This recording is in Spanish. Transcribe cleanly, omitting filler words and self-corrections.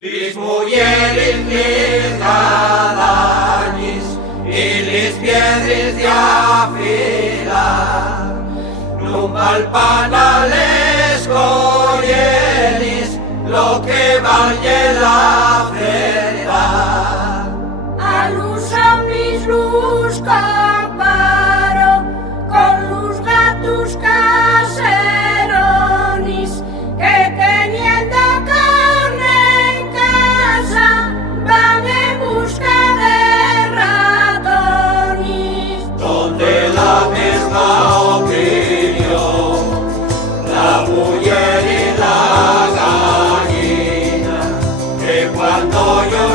Lis mulleres les gadañes y les piedres de afilar non palpan a les colleres lo que valle la verdad. A los zombies los comparo con los gatos caserones que teniendo carne en casa van en busca de ratones. Son de la misma opinión la mujer y la gallina, que cuando yo